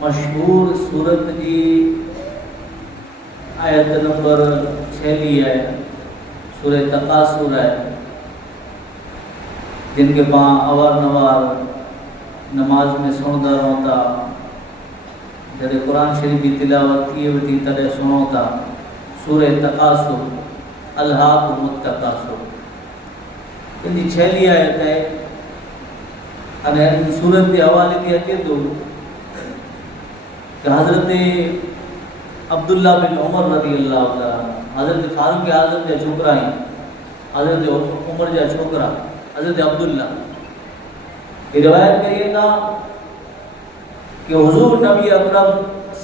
مشہور سورت کی آیت نمبر 6 ہے، سورہ تکاثر ہے، جن کے پاں اوار نوار نماز میں سندا رہتا، جب قرآن شریف کی تلاوت کی وٹی تڑے سنو تا سورہ تکاثر، الہاکم التکاثر، ان کی 6 آیت ہے۔ اور ان سورت کے حوالے کے اچے تو کہ حضرت عبداللہ بن عمر رضی اللہ تعالیٰ، حضرت فاروق اعظم جا چھوکرا ہیں، حضرت عمر جا چھوکرا حضرت عبداللہ، یہ روایت کریے تھا کہ حضور نبی اکرم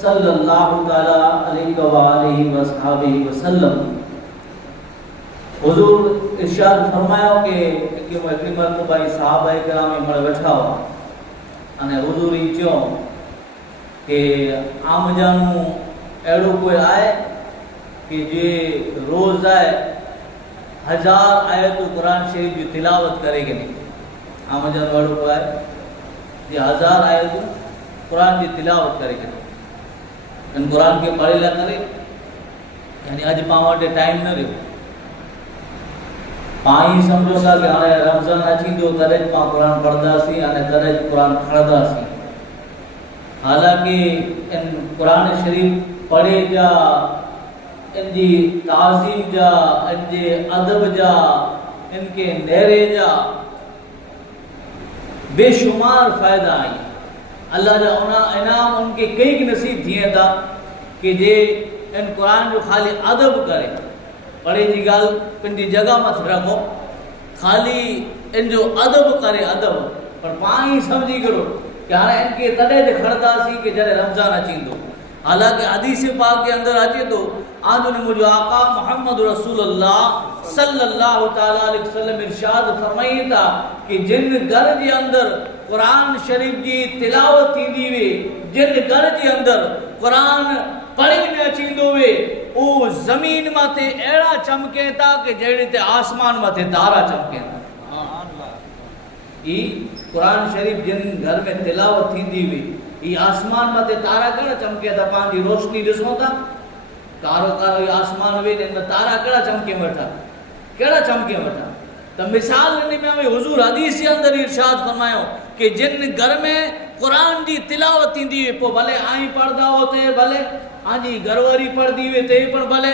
صلی اللہ تعالیٰ علیہ وآلہ وصحابہ وسلم حضور ارشاد فرمایا کہ میں ایک مرتبہ صحابہ کرام مڑ وٹھا انے حضور ہی چوں کہ عام جانو ایڑو کوئی آئے کہ جے روز آئے 1000 آیت قرآن شریف کی تلاوت کرے گے نہیں، عام جانو ایڑو کوئی آئے جے 1000 آیت قرآن کی تلاوت کرے گے ان قرآن کے پڑھے لا کرے، یعنی اج پاوٹے ٹائم نہ رہو پائیں سمجھو گا کہ ہمیں رمضان اچھی دو ترج پاں قرآن پڑھدا سی انے ترج قرآن کھڑدا سی، حالانکہ ان قرآن شریف پڑھے جا ان جی تعظیم جا ان جے ادب جا ان کے نیرے جا بے شمار فائدہ آئی، اللہ جا انعام ان کے کئی نصیب تھیں تھا کہ جے ان قرآن جو خالی ادب کرے، پڑھے جی گال پن جی جگہ مت رکھو، خالی ان جو ادب کرے ادب، پر پائیں سمجھی کرو کہ ہاں ان کے تڑے دے کھڑدا سی کہ جڑے رمضان اچیں دو، حالانکہ حدیث پاک کے اندر اچے تو آج نے مجھے آقا محمد رسول اللہ صلی اللہ تعالیٰ علیہ وسلم ارشاد فرمائی تھا کہ جن گھر جے اندر قرآن شریف جی تلاوت تھیندی وے، جن گھر جے اندر قرآن پڑھی میں اچیندو وے، او زمین ماتے ایڑا چمکے تا کہ جیڑے تے آسمان ماتے تارا چمکے تا۔ یہ قرآن شریف جن گھر میں تلاوت تھیندی وے، یہ آسمان ماتے تارا کڑا چمکے تا، پانچی روشنی ڈسو تا کارو کارو یہ آسمان وے جن میں تارا کڑا چمکے وٹھا، کڑا چمکے وٹھا۔ تو مثال لینے میں ہمیں حضور حدیث کے اندر ارشاد فرمایا کہ جن گھر میں قرآن دی تلاوت تھیندی وے، پو بھلے آئیں پڑھدا ہوتے، بھلے آن جی گھرواری پڑھ دی وے تے پڑھ بھلے،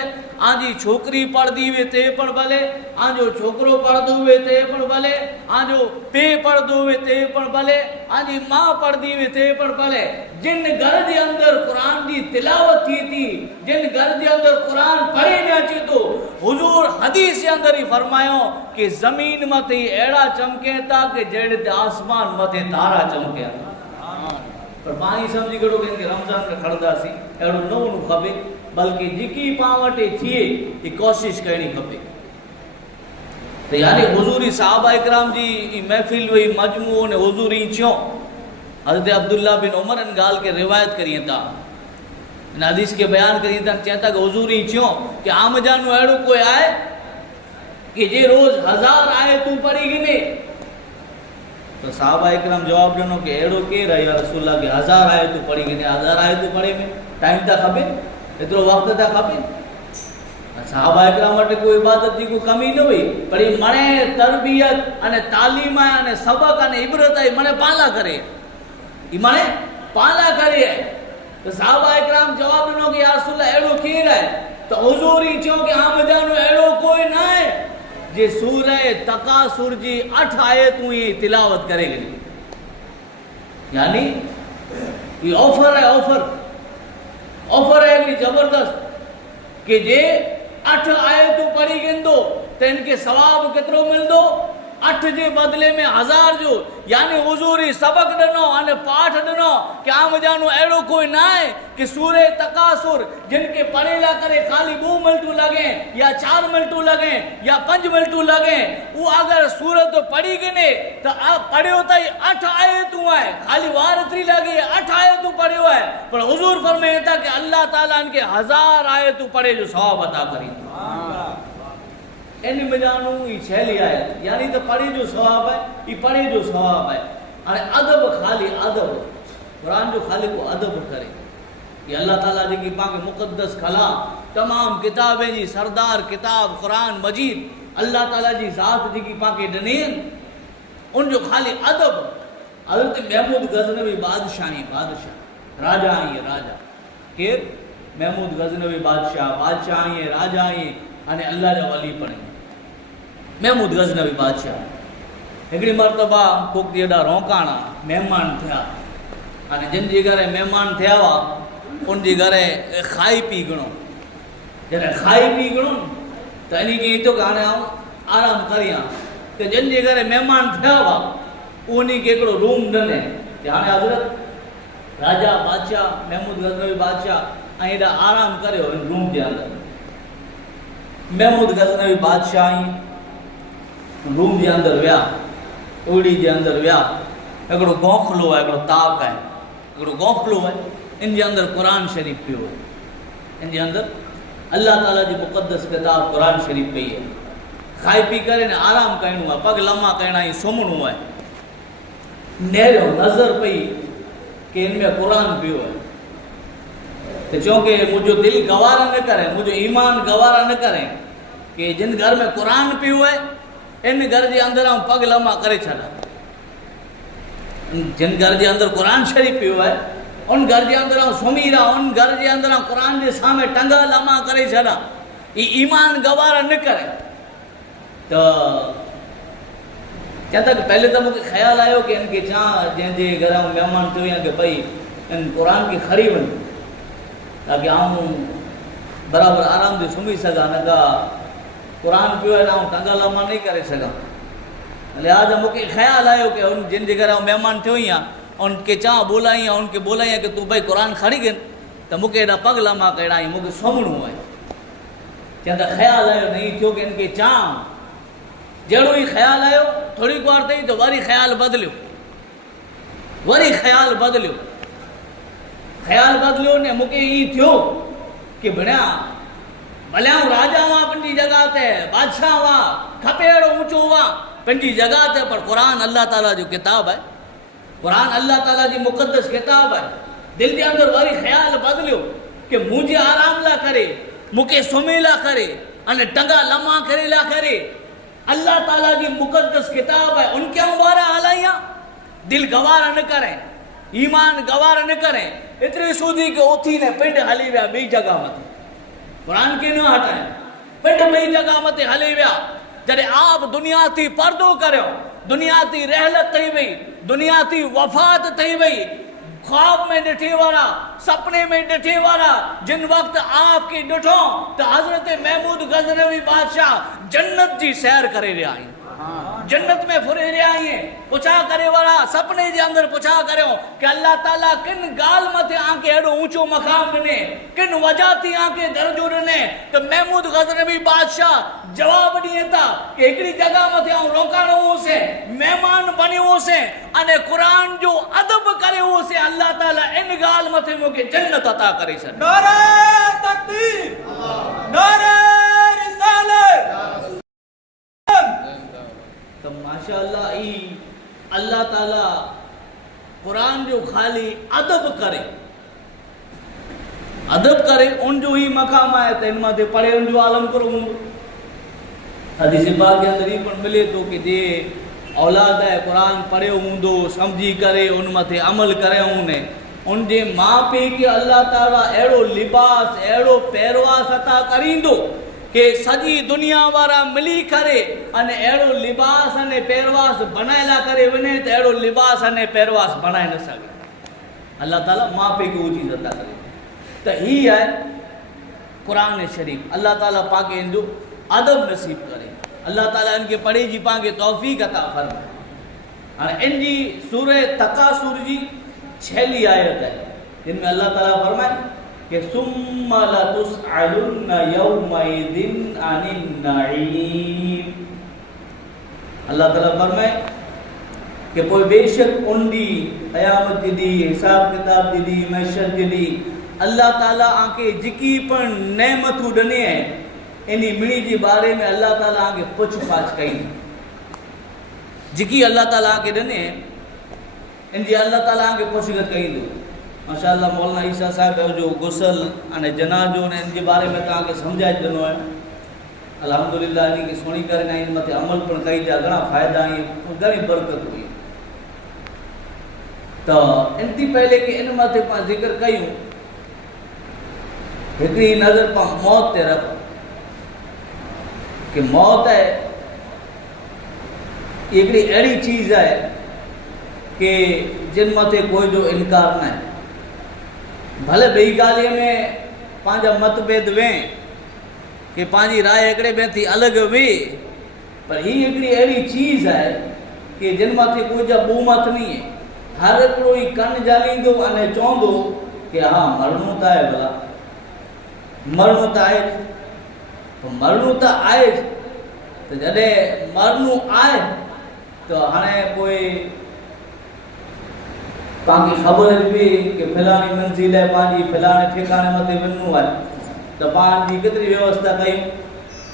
آن جی چھوکری پڑھ دی وے تے پڑھ بھلے، آن جو چھوکرو پڑھ دو وے تے پڑھ بھلے، آن جو پے پڑھ دو وے تے پڑھ بھلے، آن جی ماں پڑھ دی وے تے پڑھ بھلے، جن گھر دے اندر قرآن دی تلاوت تھی تھی، جن گھر دے اندر قرآن پڑھے نہ اچے تو حضور حدیث کے اندر ہی فرمایا کہ زمین متے ایڑا چمکے تا کہ جڑے تے آسمان متے تارا چمکے تا۔ پر پائیں سمجھی کرو کہ ان کے رمضان کا کھڑدا سی ایڑو نو کھپے، بلکہ جکی پاوٹے تھیے یہ کوشش کرنی کھپے۔ تو یعنی حضوری صحابہ اکرام جی محفل ہوئی مجموع نے حضوری چوں حضرت عبداللہ بن عمر ان گال کے روایت کریے تا، ان حدیث کے بیان کریے تا، چاہتا کہ حضوری چوں کہ عام جانو ایڑو کوئی آئے کہ یہ روز 1000 آیتوں پڑھی گنے، تو صحابہ اکرام جواب دنو کہ ایڑو کے رہی رسول اللہ کہ 1000 آیتوں پڑھی گنے، 1000 آیتوں پڑھے میں ٹائم تا کھپے، اترو وقت تا کھپے۔ صحابہ اکرام وٹے کوئی عبادت جی کو کمی نہ ہوئی، پر یہ منے تربیت انے تعلیم انے سبق انے عبرت ہے منے پالا کرے، یہ منے پالا کرے۔ تو صحابہ اکرام جواب دنو کہ یا رسول اللہ ایڑو کی رہے، تو حضور ہی چوں کہ عام جانو ایڑو کوئی نہ ہے جے سورہ تکاثر جی 8 آیتوں ہی تلاوت کرے گی، یعنی یہ آفر ہے، آفر ہے کہ زبردست کہ جے 8 آیتوں پڑھی گندو تو ان کے ثواب کترو مل دو، 8 جے بدلے میں 1000 جو، یعنی حضوری سبق دنو انے پاٹھ دنو کہ عام جانو ایڑو کوئی نہ ہے کہ سورہ تکاثر جن کے پڑھے لا کرے خالی 2 منٹوں لگیں یا 4 منٹوں لگیں یا 5 منٹوں لگیں، وہ اگر سورت پڑھی گنے تو پڑھے ہوتا ہی 8 آیتوں ہے، خالی وارتری لگے 8 آیتوں پڑھے ہوا ہے، پر حضور فرمائے تھا کہ اللہ تعالیٰ ان کے 1000 آیتوں پڑھے جو ثواب عطا کری۔ ان بجانو یہ 6 آیت، یعنی تو پڑھے جو ثواب ہے، یہ پڑھے جو ثواب ہے، اور ادب خالی ادب قرآن جو خالق کو ادب کرے. یہ اللہ تعالیٰ جی کی پاک مقدس کلام تمام کتابیں جی سردار کتاب قرآن مجید اللہ تعالیٰ جی ذات جی کی پاک ڈنین ان جو خالی ادب. حضرت محمود غزنوی بادشاہ راجہ آئیے راجہ کیر محمود غزنوی بادشاہ آئیے راجہ آئیے آنے اللہ جا ولی پڑھیں. محمود غزنوی بادشاہ ایکڑی مرتبہ کوک دیڑا روکانا مہمان تھیا آنے جن جی گھرے مہمان تھیا وا ان جی گھرے کھائی پی گنو جنہیں کھائی پی گنو تو انہی کی تو کہانے آؤں آرام کریاں کہ جن جی گھرے مہمان تھیا وا انہی کے ایکڑو روم ڈنے جہانے حضرت راجہ بادشاہ محمود غزنوی بادشاہ ایڈا آرام کرے ہو ان روم کے اندر. محمود غزنوی بادشاہ آئیں روم کے اندر ویا اوڑی کے اندر ویا ایکڑو گونکھلو ہے ایکڑو تاک ہے ایکڑو گونکھلو ہے ان کے اندر قرآن شریف پیو ہے. ان کے اندر اللہ تعالیٰ جی مقدس کتاب قرآن شریف پی ہے. کھائی پی کرے نے آرام کرنو ہے پگ لمحہ کرنا ہی سمنو ہے. نیرو نظر پئی کہ ان میں قرآن پیو ہے تو چونکہ مجھو دل گوارا نہ کریں مجھو ایمان گوارا نہ کریں کہ جن گھر میں قرآن پیو ہے ان گھر جے اندر ہم پگ لمحہ کرے چھڑا. جن گھر جے اندر قرآن شریف پیو ہے ان گھر جے اندر ہم سمی رہا ان گھر جے اندر ہم قرآن جے سامنے ٹنگا لمحہ کرے چھڑا. یہ ایمان گوارا نہ کریں. تو چاہتا کہ پہلے تو مجھے خیال آئے ہو کہ ان کے چاہ جن جے گھر ہم مہمان تھے ہیں کہ بھئی ان قرآن کی خری بن تاکہ ہم برابر آرام دے سمی سکا نہ کہا قرآن پیو ہے نہ ہم ٹنگا لمحہ نہیں کرے سکا. لہذا مجھے خیال آئے ہو کہ ان جن جے گھر ہم مہمان تھے ہیں ان کے چاہ بولائیں ان کے بولائیں کہ تو بھئی قرآن کھڑی گن تو مجھے ایڈا پگ لمحہ کہڑا ہی مجھے سومنو ہے. چاہتا خیال آئے ہو نہیں تھو کہ ان کے چاہ جڑو ہی خیال آئے ہو تھوڑی کو آرتے ہی تو واری خیال بدلیو خیال بدلیو نے مکے ہی تھو کہ بڑیا بھلیاں راجہ ہوا پنجی جگہ تے بادشاہ ہوا کھپیڑ اونچو ہوا پنجی جگہ تے پر قرآن اللہ تعالیٰ جو کتاب ہے قرآن اللہ تعالیٰ جی مقدس کتاب ہے. دل کے اندر واری خیال بدلیو کہ مجھے آرام لا کرے مکے سمی لا کرے انہیں ٹنگا لمحہ کرے لا کرے اللہ تعالیٰ جی مقدس کتاب ہے ان کے ہمارا حالائیاں دل گوارا نہ کریں ایمان گوارا نہ کریں. اتنی سودی کہ اوتھی نے پنڈ ہلی ویا بی جگہ مت قرآن کے نہ ہٹائیں پنڈ بی جگہ مت ہلی ویا. جڑے آپ دنیا تھی پردو کرو دنیا تھی رحلت تھی وئی دنیا تھی وفات تھی وئی خواب میں ڈٹھے وارا سپنے میں ڈٹھے وارا جن وقت آپ کی ڈٹھوں تو حضرت محمود غزنوی بادشاہ جنت جی سیر کرے رہے آئیں جنت میں پھرے رہے آئیں پچھا کرے وارا سپنے جے اندر پچھا کرے ہوں کہ اللہ تعالیٰ کن گال متے آنکے ایڈو اونچو مقام نے کن وجہ تھی آنکے درجو نے تو محمود غزنوی بادشاہ جواب نہیں تھا کہ ایکڑی جگہ متے آؤں روکانو ہو سے مہمان بنے ہو سے انے قرآن جو ادب کرے ہو سے اللہ تعالیٰ ان گال متے موکے جنت عطا کرے سن. نعرہ تکبیر نعرہ رسالت. تو ماشاءاللہ ای اللہ تعالیٰ قرآن جو خالی ادب کرے ان جو ہی مقام آئے تو ان میں تے پڑھے ان جو عالم کرو ہوں. حدیث پاک کے اندر ہی پر ملے تو کہ جے اولاد ہے قرآن پڑھے ہوں دو سمجھی کرے ان میں تے عمل کرے ہوں نے ان جے ماں پی کے اللہ تعالیٰ ایڑو لباس ایڑو پیرواس عطا کریں دو کہ سجی دنیا وارا ملی کرے انے ایڑو لباس انے پیرواس بنائے لا کرے ونے تو ایڑو لباس انے پیرواس بنائے نہ سکے. اللہ تعالیٰ ماں پہ کی وہ چیز عطا کرے تو ہی ہے قرآن شریف. اللہ تعالیٰ پاکے ان جو ادب نصیب کرے اللہ تعالیٰ ان کے پڑھے جی پاکے توفیق عطا فرمائے. ان جی سورہ تکاثر جی 6 آیت ہے جن میں اللہ تعالیٰ فرمائے کہ ثم لتسألن یومئذ عن النعیم. اللہ تعالیٰ فرمائے کہ کوئی بے شک ان دی قیامت دی حساب کتاب دی معیشت دی اللہ تعالیٰ آنکے جکی پر نعمتوں ڈنے ہیں انہی مڑی جی بارے میں اللہ تعالیٰ آنکے پچھ پاچ کئی جکی اللہ تعالیٰ آنکے ڈنے ہیں ان جی اللہ تعالیٰ کے پوشگت کہیں دو ماشاءاللہ مولانا عیسیٰ صاحب جو غسل ان جنازو نے ان کے بارے میں تاں کے سمجھائے دنو ہے الحمدللہ ان کی سونی کرنا ان متے عمل پر کئی جا گنا فائدہ ہیں گھنی برکت ہوئی تو انتی پہلے کہ ان متے پا ذکر کیوں ایکڑی نظر پا موت تے رکھ کہ موت ہے ایکڑی ایڑی چیز ہے کہ جن متے کوئی جو انکار نہ ہے بھلے بئی گالی میں پانچا مت بید ویں کہ پانچی رائے ایکڑے میں تھی الگ ہوئی پر ہی ایکڑی ایڑی چیز ہے کہ جن متے کوئی جا بومت نہیں ہے ہر ایکڑو ہی کن جالیں دو انہیں چون دو کہ ہاں مرنو تا ہے بلا مرنو تا آئے تو مرنو تا آئے تو جڑے مرنو آئے تو ہنے کوئی پانکی خبر بھی کہ فلانی منزل ہے پانچی فلانے ٹھکانے متے ونو ہے تو پانچی کتری ویوستہ کہیں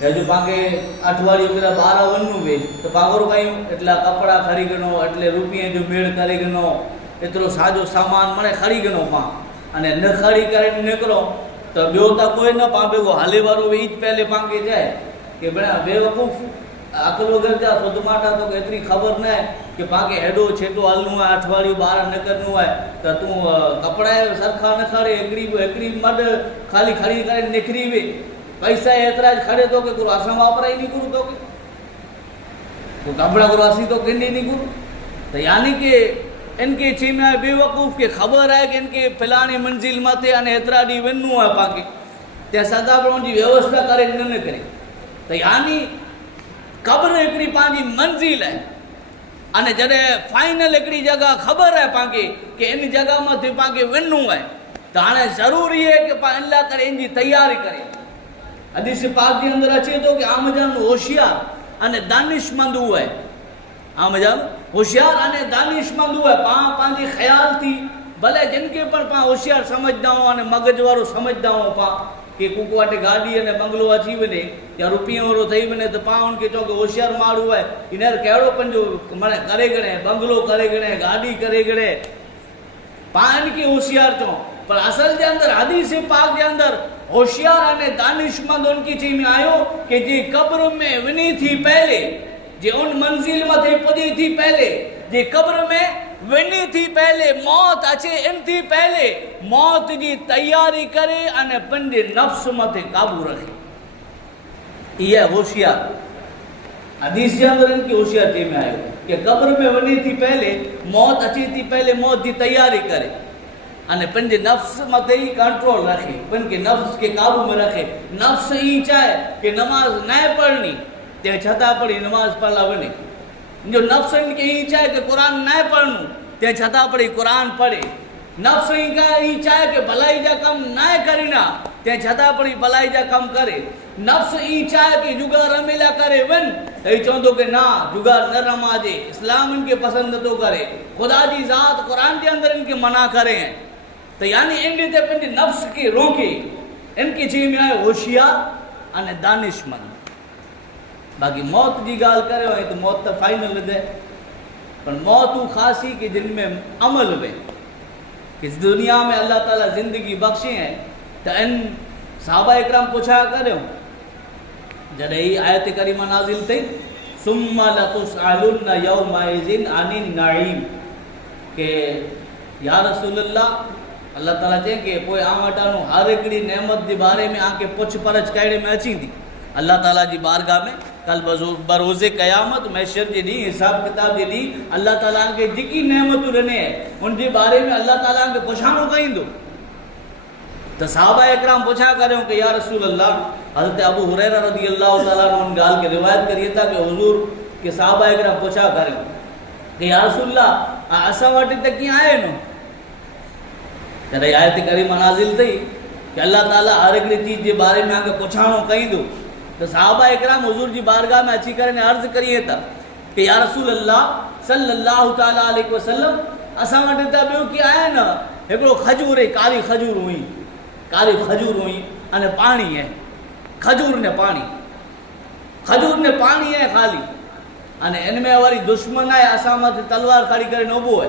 یا جو پانکے اٹھواری وغیرہ 12 ونو بھی تو پانکو کہیں اتلا کپڑا خری گنو اتلے روپیے جو میڑ کرے گنو اتلو ساجو سامان منے خری گنو پان انہیں نہ خری کرے نکلو تو بیو تا کوئی نہ پان بے کو حالے بارو ویج پہلے پانکے جائے کہ بڑا بے وقوف عقل وگر جا خود ماٹا تو اتنی خبر نہ ہے کہ پاکے ہیڈو چھیٹو ہلنو ہے اٹھواری 12 نہ کرنو ہے تو تو کپڑا ہے سرکھا نہ کھڑے ایکڑی مڈ خالی کھڑی کرے نکری وے پیسہ اعتراض کھڑے تو کہ کرو آسان واپرا ہی نہیں کرو تو کہ کپڑا کرو آسی تو کنی نہیں کرو تو یعنی کہ ان کے چیمہ بے وقوف کے خبر ہے کہ ان کے فلانی منزل ماتے ان اعتراضی ونو ہے پاکے تے سدا پر ان جی ویوستہ کرے نہ کرے تو یعنی قبر ایکڑی پانچی منزل ہے ان جڑے فائنل ایکڑی جگہ خبر ہے پانکے کہ ان جگہ ماتے پانکے ونو ہے تو ہانے ضروری ہے کہ پا اللہ کرے ان جی تیاری کرے حدیث پاک جی اندر اچھے تو کہ عام جان ہوشیار ان دانش مند ہوا ہے عام جان ہوشیار ان دانش مند ہوا ہے پانچی خیال تھی بھلے جن کے پر پاں ہوشیار سمجھدا ہوں ان مگج وارو سمجھدا ہوں پاں کہ کوکو اٹے گاڑی نے بنگلو اچھی ونے یا روپیے وارو تھئی ونے تو پاں ان کے چوکے ہوشیار ماڑو ہے انہر کہڑو پنجو منے کرے گڑے بنگلو کرے گڑے گاڑی کرے گڑے پاں ان کی ہوشیار چوں پر اصل دے اندر حدیث پاک دے اندر ہوشیار نے دانش مند ان کی چیز میں آئیو کہ جی قبر میں ونی تھی پہلے جی ان منزل میں تھی پدی تھی پہلے جی قبر میں ونی تھی پہلے موت اچھے ان تھی پہلے موت جی تیاری کرے ان پنجے نفس میں تھی قابو رکھے یہ ہوشیار حدیث کے اندر ان کی ہوشیار چیز میں آئیو کہ قبر میں ونی تھی پہلے موت اچھی تھی پہلے موت جی تیاری کرے ان پنجے نفس متے ہی کنٹرول رکھے پن کے نفس کے قابو میں رکھے نفس ہی چاہے کہ نماز نہ پڑھنی تے چھتا پڑھی نماز پڑھلا بنے جو نفس ان کے ہی چاہے کہ قرآن نہ پڑھنو تے چھتا پڑھی قرآن پڑھے نفس ہی چاہے کہ بھلائی جا کم نہ کرینا تے چھتا پڑھی بھلائی جا کم کرے نفس ہی چاہے کہ جگہ رمیلا کرے ون تے چوندو کہ نا جگہ نہ رما جے اسلام ان کے پسند تو کرے خدا جی ذات قرآن کے اندر ان کے منع کرے ہیں تو یعنی ان تے پنجے نفس کی روکے ان کی چیز میں آئے ہوشیار ان دانش مند باقی موت جی گال کرے ہوئے تو موت تا فائنل دے پر موت وہ خاصی کہ جن میں عمل ہوئے کہ اس دنیا میں اللہ تعالیٰ زندگی بخشے ہیں تو ان صحابہ اکرام پوچھا کرے ہوں جب یہ آیت کریمہ نازل تھی ثم لتسألن یومئذ عن النعیم کہ یا رسول اللہ تعالیٰ چاہیں کہ پوئے آمٹانو ہر ایکڑی نعمت دی بارے میں آن کے پوچھ پرچ کہڑے میں اچھی دی اللہ تعالیٰ جی بارگاہ میں کل بروز قیامت محشر جی دی حساب کتاب جی دی اللہ تعالیٰ کے جکی نعمت رہنے ہیں ان کے بارے میں اللہ تعالیٰ کے پوچھانو کہیں دو تو صحابہ اکرام پوچھا کرے ہوں کہ یا رسول اللہ حضرت ابو ہریرہ رضی اللہ تعالیٰ عنہ ان گال کے روایت کریے تھا کہ حضور کے صحابہ اکرام پوچھا کرے ہوں کہ یا رسول اللہ اسا واٹی تک کی آئے نو جب آیت کریمہ نازل تھی کہ اللہ تعالیٰ ہر ایک چیز کے بارے میں آگے پوچھانو کہیں دو تو صحابہ اکرام حضور جی بارگاہ میں اچھی کرنے عرض کریے تھا کہ یا رسول اللہ صلی اللہ تعالیٰ علیہ وسلم اسا وٹے تا بیو کی آئے نا ایکڑو کھجور ہے کاری کھجور ہوئی ان پانی ہے کھجور نے پانی ہے خالی ان میں واری دشمن ہے اسا مت تلوار کھڑی کرے نوبو ہے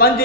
5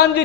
5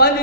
5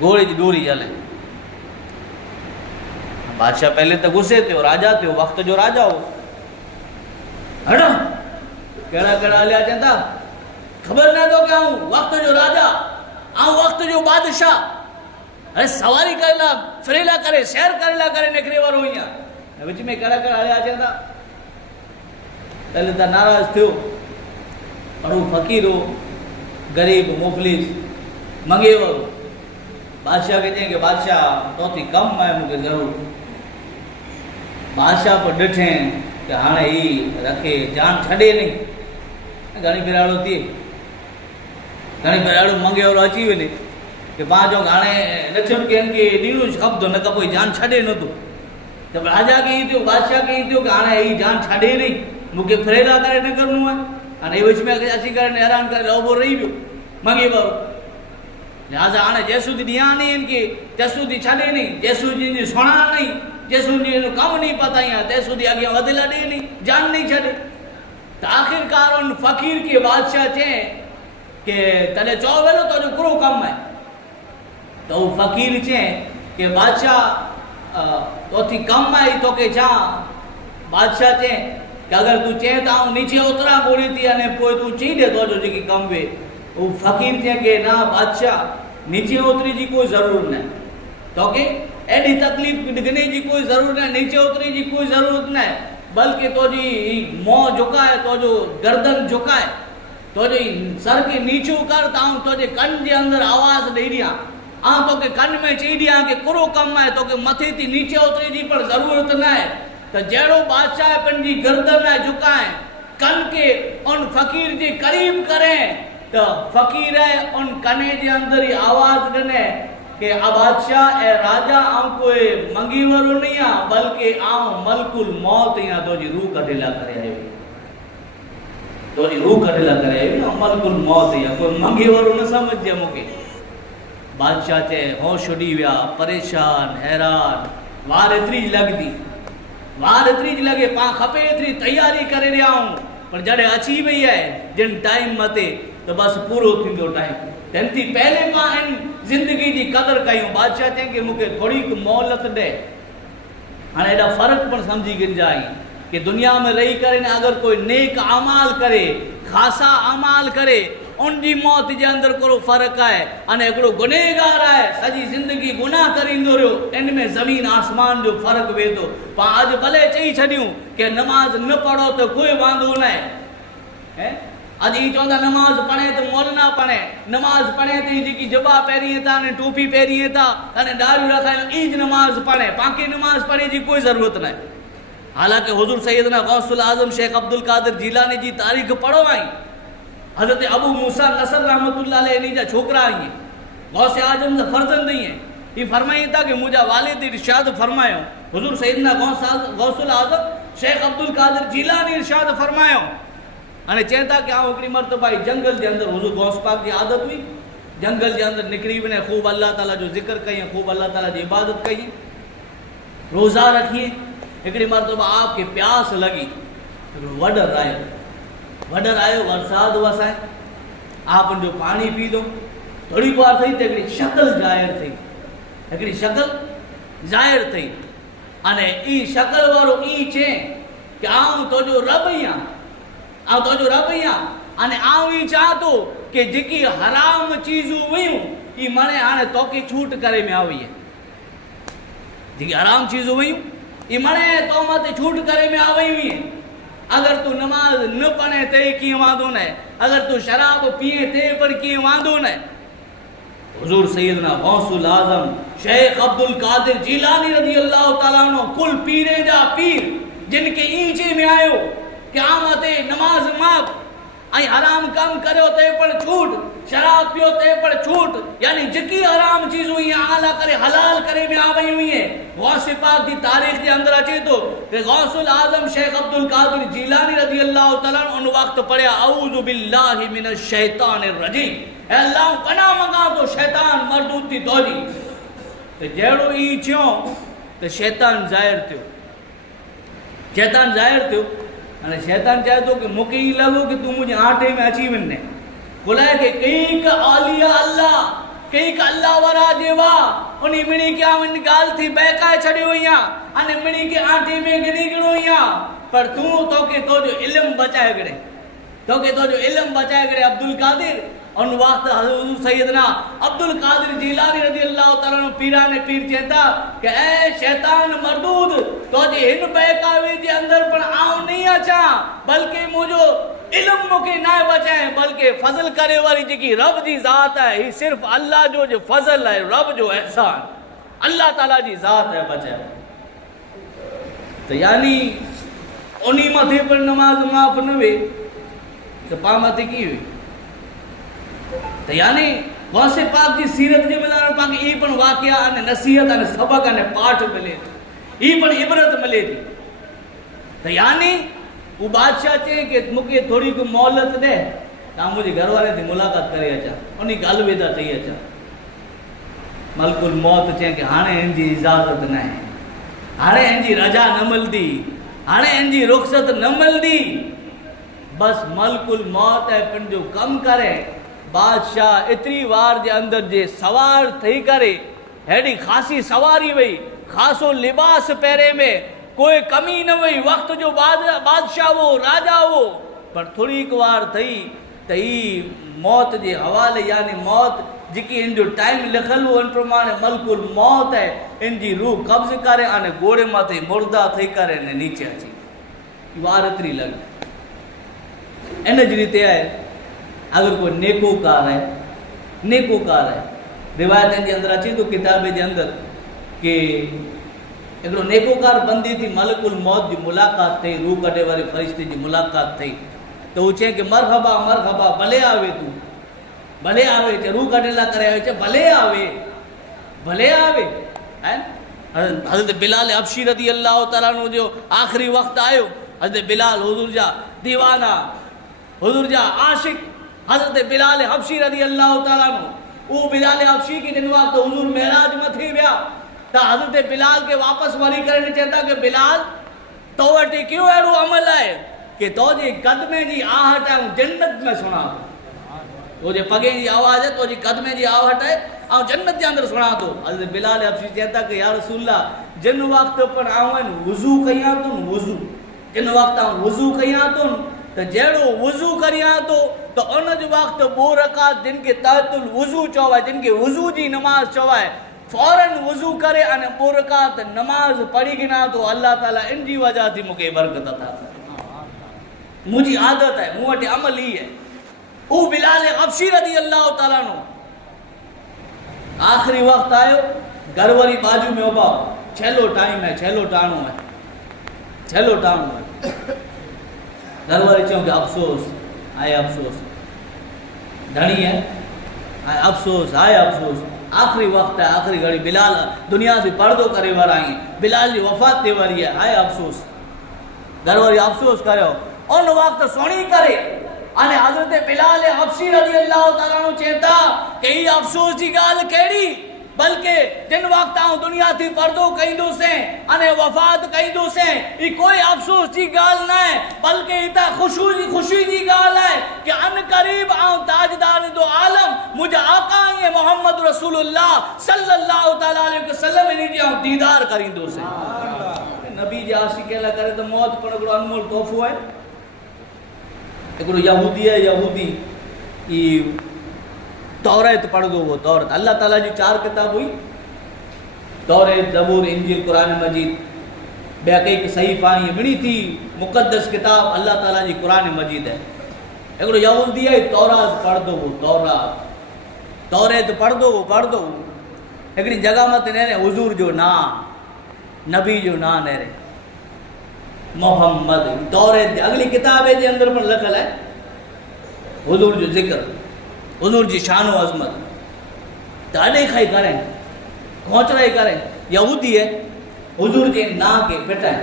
گھوڑے جی ڈوری جلے بادشاہ پہلے تو غصے تھے راجا تھے وقت جو راجا ہو ہٹا کیڑا کیڑا لیا چاہتا خبر نہ تو کیا ہوں وقت جو راجا آؤں وقت جو بادشاہ ارے سواری کرلا فریلا کرے سیر کرلا کرے نکری وارو ہیاں وچ میں کیڑا کیڑا لیا چاہتا پہلے تو ناراض تھیو پڑھو فقیر ہو غریب مفلس منگے وارو بادشاہ کہتے ہیں کہ بادشاہ تو تھی کم ہے مجھے ضرور بادشاہ پر ڈٹھیں کہ ہاں ہی رکھے جان چھڑے نہیں گھنی بھیراڑو تھی گھنی بھیراڑو منگے اور اچھی ونے کہ پانچوں گھانے نچن کے ان کے ڈینو خب دو نکا کوئی جان چھڑے نہ تو جب راجا کہیں تھے بادشاہ کہیں تھے کہ ہاں ہی جان چھڑے نہیں مجھے پھریلا کرے نہ کرنو ہے ہاں وچ میں اچھی کرے حیران کرے لو بول رہی بھی منگے بارو لہذا آنے جیسو دی دیا نہیں ان کی جیسو دی چھڑے نہیں جیسو دی سونا نہیں جیسو دی کم نہیں پتا ہی تیسو دی آگیا ودلا دے نہیں جان نہیں چھڑے تو آخر کار ان فقیر کے بادشاہ چاہیں کہ تلے چو ویلو تو جو کرو کم ہے تو وہ فقیر چاہیں کہ بادشاہ تو تھی کم آئی تو کہ چاہ بادشاہ چاہیں کہ اگر تو چاہتا ہوں نیچے اترا گوڑی تھی یعنی کوئی تو چاہی دے تو جو جی کی کم وے وہ فقیر تھے کہ نا بادشاہ نیچے اتری جی کوئی ضرور نہیں تو کہ ایڈی تکلیف ڈگنے جی کوئی ضرور نہیں نیچے اتری جی کوئی ضرورت نہیں بلکہ تو جی منہ جھکائے تو جو گردن جھکائے تو جو سر کے نیچو کرتا ہوں تو جو کن کے اندر آواز دے دیا تو کہ کن میں چاہی دیا کہ کرو کم ہے تو کہ متھے تھی نیچے اتری جی پر ضرورت نہیں تو جیڑو بادشاہ پن جی گردن ہے جھکائیں کن کے ان فقیر جی قریب کریں تو فقیر ہے ان کنے جے اندر ہی آواز دنے کہ بادشاہ اے راجا آؤں کوئی منگی ورو نہیں ہاں بلکہ آؤں ملک الموت ہاں تو جی روح کٹھلا کرے آئے تو جی روح کٹھلا کرے آئے نا ملک الموت ہاں کوئی منگی ورو نہ سمجھ جائے مکے بادشاہ چاہے ہوش اڑی ویا پریشان حیران وار اتری لگے پاں کھپے اتری تیاری کرے رہا ہوں پر جڑے اچھی وئی ہے جن ٹائم متے تو بس پورو تھیندو ٹائم تن تھی پہلے پاں ان زندگی جی قدر کیوں بادشاہ چاہیں کہ مکے تھوڑی مہلت دے ہاں ایڈا فرق پر سمجھی گنجائی کہ دنیا میں رہی کرے نا اگر کوئی نیک اعمال کرے خاصا اعمال کرے ان جی موت جے اندر کو فرق ہے ان ایکڑو گنہگار ہے سجی زندگی گناہ کریندو رہو ان میں زمین آسمان جو فرق وے تو پا اج بھلے چئی چھڈیوں کہ نماز نہ پڑھو تو کوئی واندو نہ ہے اج ای چوندا نماز پڑھے تو مول نہ پڑھے نماز پڑھے تو جی کی جبا پہریے تا نے ٹوپی پہریے تا نے داڑھی رکھائے ایج نماز پڑھے پاکی نماز پڑھے جی کوئی ضرورت نہ ہے حالانکہ حضور سیدنا غوث العظم شیخ عبد القادر جیلانی جی تاریخ پڑھو آئی حضرت ابو موسیٰ نصر رحمت اللہ علیہ انہی جا چھوکرا آئی غوث اعظم دا فرزند نہیں ہے یہ فرمائی تھا کہ مجھا والد ارشاد فرمائے حضور سیدنا غوث العظم شیخ عبد القادر جیلانی ارشاد فرمائے انہیں چاہتا کہ آؤں اکڑی مرتبہ جنگل کے اندر حضور غوث پاک کی عادت ہوئی جنگل کے اندر نکری بنے خوب اللہ تعالیٰ جو ذکر کہیں خوب اللہ تعالیٰ جو عبادت کہیں روزہ رکھیے اکڑی مرتبہ آپ کے پیاس لگی وڈر آئے ورساد وسائے آپ ان جو پانی پی دو تھوڑی بار تھی تو اکڑی شکل ظاہر تھی انہیں ای شکل وارو ای چیں کہ آؤں تو جو رب ہیاں انہیں آؤں ای چاہتو کہ جکی حرام چیزوں ہوئیوں ای منے آنے تو کی چھوٹ کرے میں آوئی ہے جکی حرام چیزوں ہوئیوں ای منے تو مت چھوٹ کرے میں آوئی ہوئی ہے اگر تو نماز نہ پڑھے تے کی واندو نہ اگر تو شراب پیے تے پر کی واندو نہ حضور سیدنا غوث العظم شیخ عبد القادر جیلانی رضی اللہ تعالیٰ عنہ کل پیرے جا پیر جن کے اینچے میں آئے قیامت نماز معاف آئی حرام کام کرے ہوتے پر چھوٹ شراب پیو تے پر چھوٹ یعنی جکی حرام چیز ہوئی ہیں اعلیٰ کرے حلال کرے میں آوئی ہوئی ہیں غوث پاک دی تاریخ دی اندر اچھے تو کہ غوث العظم شیخ عبد القادر جیلانی رضی اللہ تعالیٰ ان وقت پڑھے اعوذ باللہ من الشیطان الرجیم اے اللہ پناہ منگا تو شیطان مردود تھی دوجی تو جیڑو ای چیوں تو شیطان ظاہر تھو شیطان چاہے تو کہ مکہ ہی لگو کہ تو مجھے آٹھے میں اچھی بننے بلائے کہ کئی کا اولیاء اللہ کئی کا اللہ ورا جیوا انہی منی کیا من گال تھی بیکائے چھڑی ہوئیاں انہی منی کے آنٹی میں گنی گنو ہوئیاں پر تو کہ تو جو علم بچائے گڑے تو کہ تو جو علم بچائے گڑے عبدالقادر ان وقت حضور سیدنا عبدالقادر جیلانی رضی اللہ تعالیٰ عنہ پیران پیر چہتا کہ اے شیطان مردود تو جی ہن بیکاوی جی اندر پر آؤں نہیں اچھا بلکہ مجھو علم مکے نہ بچائیں بلکہ فضل کرے والی جی کی رب جی ذات ہے ہی صرف اللہ جو فضل ہے رب جو احسان اللہ تعالیٰ جی ذات ہے بچائے تو یعنی انہی متھے پر نماز معاف نہ ہوئے تو پامتی کی ہوئی تو یعنی غوث پاک جی سیرت کے مدار پاک ای پن واقعہ آنے نصیحت آنے سبق آنے پاٹ ملے تھی ای پن عبرت ملے تھی تو یعنی وہ بادشاہ چاہے کہ مکہ تھوڑی کو مولت دے تاں مجھے گھر والے تھی ملاقات کرے اچھا انہی گل ویدہ تھی اچھا ملک الموت چاہے کہ ہانے ان جی اجازت نہ ہے ہانے ان جی رجا نہ مل دی ہانے ان جی رخصت نہ مل دی بس ملک الموت ہے پن جو کم کرے بادشاہ اتری وار جے اندر جے سوار تھی کرے ہیڈی خاصی سواری وئی خاصو لباس پہرے میں کوئی کمی نہ ہوئی وقت جو بادشاہ وہ راجہ وہ پر تھوڑی کوار تھی تئی موت جے حوالے یعنی موت جکی ان جو ٹائم لکھل ہو ان پرمانے ملک الموت ہے ان جی روح قبض کرے آنے گوڑے ماتے مردہ تھی کرے نے نیچے اچھی وار اتری لگ ان جریتے آئے اگر کوئی نیکوکار ہے روایتیں جی اندر اچھی تو کتابیں جی اندر کہ ایک نیکوکار بندی تھی ملک الموت جی ملاقات تھی روح کٹے والی فرشتے جی ملاقات تھی تو وہ چاہیں کہ مرحبا مرحبا بھلے آوے تو بھلے آوے چاہے روح کٹے لا کرے آوے چاہے بھلے آوے حضرت بلال حبشی رضی اللہ تعالیٰ عنہ جو آخری وقت آئے حضرت بلال حضور جا دیوانہ حضور جا عاشق حضرت بلال حبشی رضی اللہ تعالیٰ عنہ وہ بلال حبشی کی دن وقت حضور معراج میں تھی بیا تا حضرت بلال کے واپس واری کرنے چاہتا کہ بلال تو اٹی کیوں ہے رو عمل آئے کہ تو جی قدمیں جی آہٹ ہے جنت میں سنا تو جی پگیں جی آواز ہے تو جی قدمیں جی آہٹ ہے جنت کے اندر سنا تو حضرت بلال حبشی چاہتا کہ یا رسول اللہ جن وقت پر آؤں وضو کیاں تن وضو جن وقت آؤں وضو کیاں تن تو جیڑو وضو کریاں تو ان جو وقت بو رکعت جن کے تحت الوضو چوائے جن کے وضو جی نماز چوائے فوراً وضو کرے ان بو رکعت نماز پڑھی گنا تو اللہ تعالیٰ ان جی وجہ تھی مکے برکت عطا مجھے عادت ہے موٹے عمل ہی ہے او بلال حبشی رضی اللہ تعالیٰ نو آخری وقت آئے گھر والی باجو میں اوبا چھلو ٹائم ہے چھلو ٹانو ہے گھر والی چاہوں کہ افسوس آئے افسوس دھنی ہے آئے افسوس آخری وقت ہے آخری گھڑی بلال دنیا سے پردو کرے ور آئیں بلال جی وفات دے وری ہے آئے افسوس گھر والی افسوس کرے ہو ان وقت سونی کرے آنے حضرت بلال حبشی رضی اللہ تعالیٰ عنہ چیتا کہ یہ افسوس جی گال کیڑی بلکہ جن وقت آؤں دنیا تھی پردو کہیں دو سے انہیں وفات کہیں دو سے یہ کوئی افسوس جی گال نہ ہے بلکہ یہ خوشی جی گال ہے کہ ان قریب آؤں تاجدار دو عالم مجھے آقا یہ محمد رسول اللہ صلی اللہ تعالیٰ علیہ وسلم انہیں جی آؤں دیدار کریں دو سے نبی جی عاشق اللہ کرے تو موت پر اگر انمول توفو ہے اگر یہودی یہ توریت پڑھ دو وہ توریت اللہ تعالیٰ جی 4 کتاب ہوئی توریت زبور انجیل قرآن مجید بیا کئی صحیفہ یہ مڑی تھی مقدس کتاب اللہ تعالیٰ جی قرآن مجید ہے اگر یہودی ہے تورات پڑھ دو وہ توریت پڑھ دو وہ پڑھ دو اگر جگہ مت نہ رہے حضور جو نام نبی جو نام نہ رہے محمد توریت اگلی کتاب ہے جی اندر پر لکھل ہے حضور جو ذکر حضور جی شان و عظمت ڈاڈے کھائی کریں کھونچرائی کریں یہودی ہے حضور کے نا کے پھٹائیں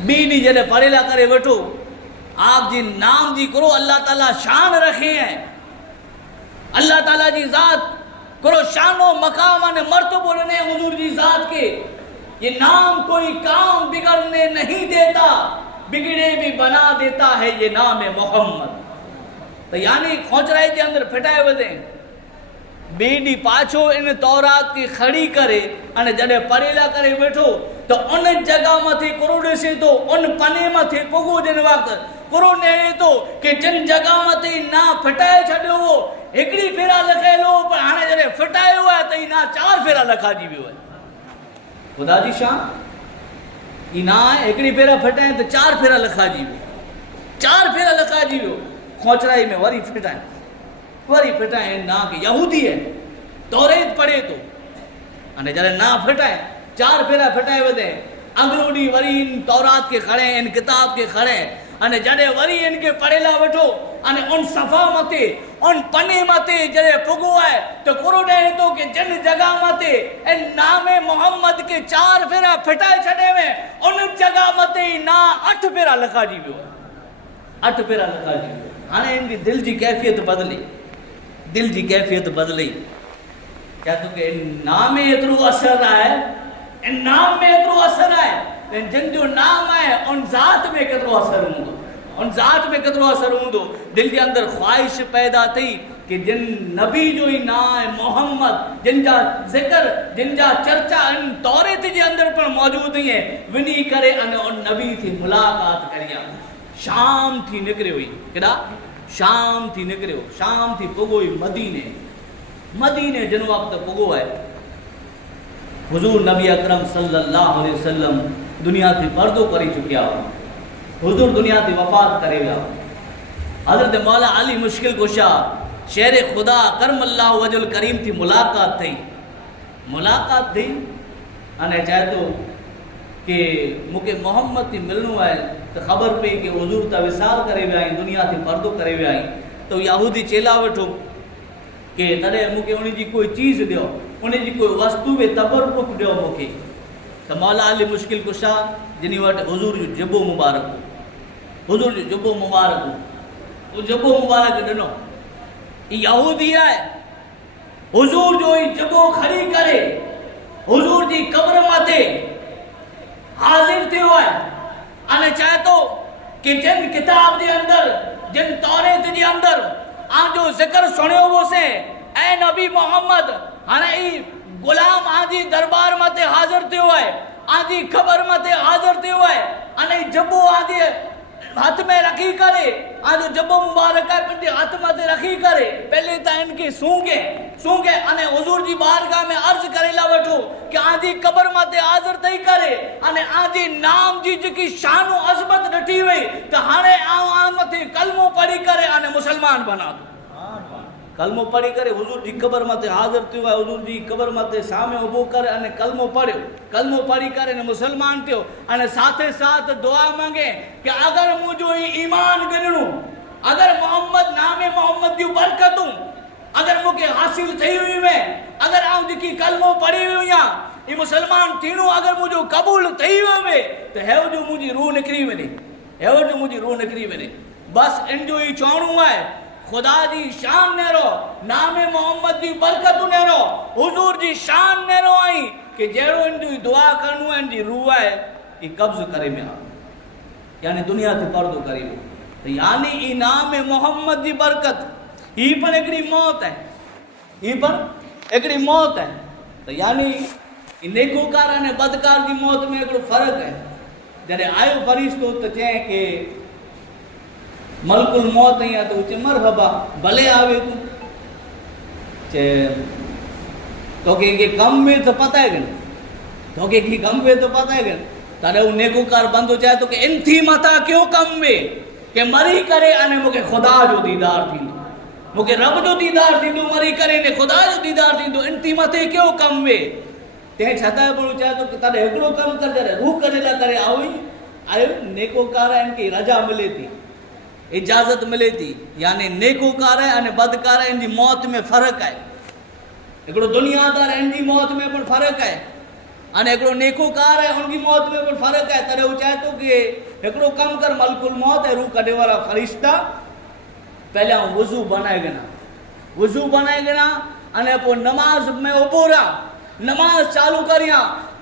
بیڈی جلے پڑھیلا کرے وٹو آپ جی نام جی کرو اللہ تعالیٰ شان رکھے ہیں اللہ تعالیٰ جی ذات کرو شان و مقام نے مرتبہ رہنے حضور جی ذات کے یہ نام کوئی کام بگڑنے نہیں دیتا بگڑے بھی بنا دیتا ہے یہ نام محمد. تو یعنی کھوچرائی کے اندر پھٹائے ودیں بیڈی پاچھو ان تورات کی کھڑی کرے ان جڑے پڑھیلا کرے بیٹھو تو ان جگہ ماتھے کرو سے تو ان پنے ماتھے پگو جن وقت کرو نے تو کہ جن جگہ ماتھے نہ پھٹائے چھڈو وہ ایکڑی پھیرا لکھے لو پر ہانے جڑے پھٹائے ہوا ہے تے نہ 4 پھیرا لکھا جی ویو ہے. خدا جی شان ای نہ ایکڑی پھیرا پھٹائے تے 4 پھیرا لکھا جی ویو 4 پھیرا لکھا جی ویو. کھوچرائی میں وری پھٹائیں نہ کہ یہودی ہے توریت پڑھے تو انے جڑے نہ پھٹائیں 4 پھیرا پھٹائے ودیں اگلو ڈی وری ان تورات کے کھڑے ان کتاب کے کھڑے انے جڑے وری ان کے پڑھیلا وٹھو انے ان صفا متے ان پنے متے جڑے پگو ہے تو کرو نے تو کہ جن جگہ متے ان نام محمد کے 4 پھیرا پھٹائے چھڑے میں ان جگہ متے نہ 8 پھیرا لکھا جی ویو 8 پھیرا لکھا جی ویو. ہانے ان کی دل جی کیفیت بدلی کیا تو کہ ان نام میں اترو اثر آئے ان نام میں اترو اثر آئے جن جو نام آئے ان ذات میں کترو اثر ہوندو دل کے اندر خواہش پیدا تھی کہ جن نبی جو ہی نام محمد جن جا ذکر جن جا چرچا ان توریت جے اندر پر موجود ہی ہیں ونی کرے ان نبی تھی ملاقات کریا. شام تھی نکرے ہوئی کدا شام تھی نکرے ہو شام تھی پگوئی مدینے جن وقت پگو ہے حضور نبی اکرم صلی اللہ علیہ وسلم دنیا تھی پردو کری چکیا ہو. حضور دنیا تھی وفات کرے گا. حضرت مولا علی مشکل کشا شہر خدا کرم اللہ وجہ الکریم تھی ملاقات تھی انے چاہے تو کہ مکہ محمد تھی ملنو ہے تو خبر پہ کہ حضور تا وصال کرے وے آئیں دنیا تھی پردو کرے وے آئیں تو یہودی چیلا وٹھو کہ تڑے مکہ انہیں جی کوئی چیز دیو انہیں جی کوئی وستو بے تبرک دیو مکہ. تو مولا علی مشکل کشا جنہی وٹ حضور جو جبو مبارک وہ جبو مبارک ڈنو یہودی ہے حضور جو جبو کھڑی کرے حضور جی قبر ماتے حاضر تھی ہوا ہے آنے چاہے تو کہ جن کتاب دے اندر جن توریت دے اندر آن جو ذکر سنے ہو سے اے نبی محمد آنے ای غلام آجی دربار ماتے حاضر تھی ہوا ہے آجی خبر ماتے حاضر تھی ہوا ہے آنے جبو آجی ہاتھ میں رکھی کرے آج جبو مبارکہ پنڈی ہاتھ میں رکھی کرے پہلے تا ان کے سونگے انے حضور جی بارگاہ میں عرض کرے لاوٹو کہ آجی قبر ماتے حاضر تئی کرے انے آجی نام جی جکی شان و عظمت ڈٹی ہوئی تو ہانے آمتے کلموں پڑھی کرے انے مسلمان بنا دو کلموں پڑھی کرے حضور جی قبر ماتے حاضر تھی ہوئے حضور جی قبر ماتے سامنے ابو کرے انے کلموں پڑھی کرے انے مسلمان تھے انے ساتھ دعا مانگے کہ اگر مجھو ایمان گننو اگر محمد نام محمد دیو برکتوں اگر مجھے حاصل تھی ہوئی میں اگر آؤں جی کی کلموں پڑھی ہوئی یہ مسلمان تینوں اگر مجھو قبول تھی ہوئے میں تو ہے جو مجھے روح نکری ونے بس ان جو ہی چونوں ہے خدا جی شان نیرو نام محمد دی برکت نیرو حضور جی شان نیرو آئی کہ جیڑو ان دی دعا کرنو ان دی روح ہے یہ قبض کرے میں یعنی دنیا تھی پردو کرے میں تو یعنی ای نام محمد دی برکت ہی پر ایکڑی موت ہے تو یعنی نیکوکار نے بدکار دی موت میں ایکڑو فرق ہے جڑے آئے فرشتو تو چاہیں کہ ملک الموت ہیں تو چے مرحبا بھلے آوے تو کہ کم میں تو پتہ ہے گن تارے وہ نیکوکار بندو چاہے تو کہ ان تھی متا کیوں کم میں کہ مری کرے انے مکے خدا جو دیدار تھی مکے رب جو دیدار تھی مری کرے نے خدا جو دیدار تھی ان تھی متے کیوں کم میں تے چھتا ہے بڑو چاہے تو کہ تارے ایکڑو کم کر جائے روح کرے لا کرے آئے نیکوکار ان کی رجا ملے تھی اجازت ملے تھی یعنی نیکوکار ہے اور بدکار ہے ان کی موت میں فرق ہے ایکڑو دنیا دار ان کی موت میں پر فرق ہے اور ایکڑو نیکوکار ہے ان کی موت میں پر فرق ہے ترے وہ چاہے تو کہ ایکڑو کم کر ملک الموت ہے روح کڈے والا فرشتہ پہلے وضو بنائے گنا اور نماز میں ابورا نماز چالو کریا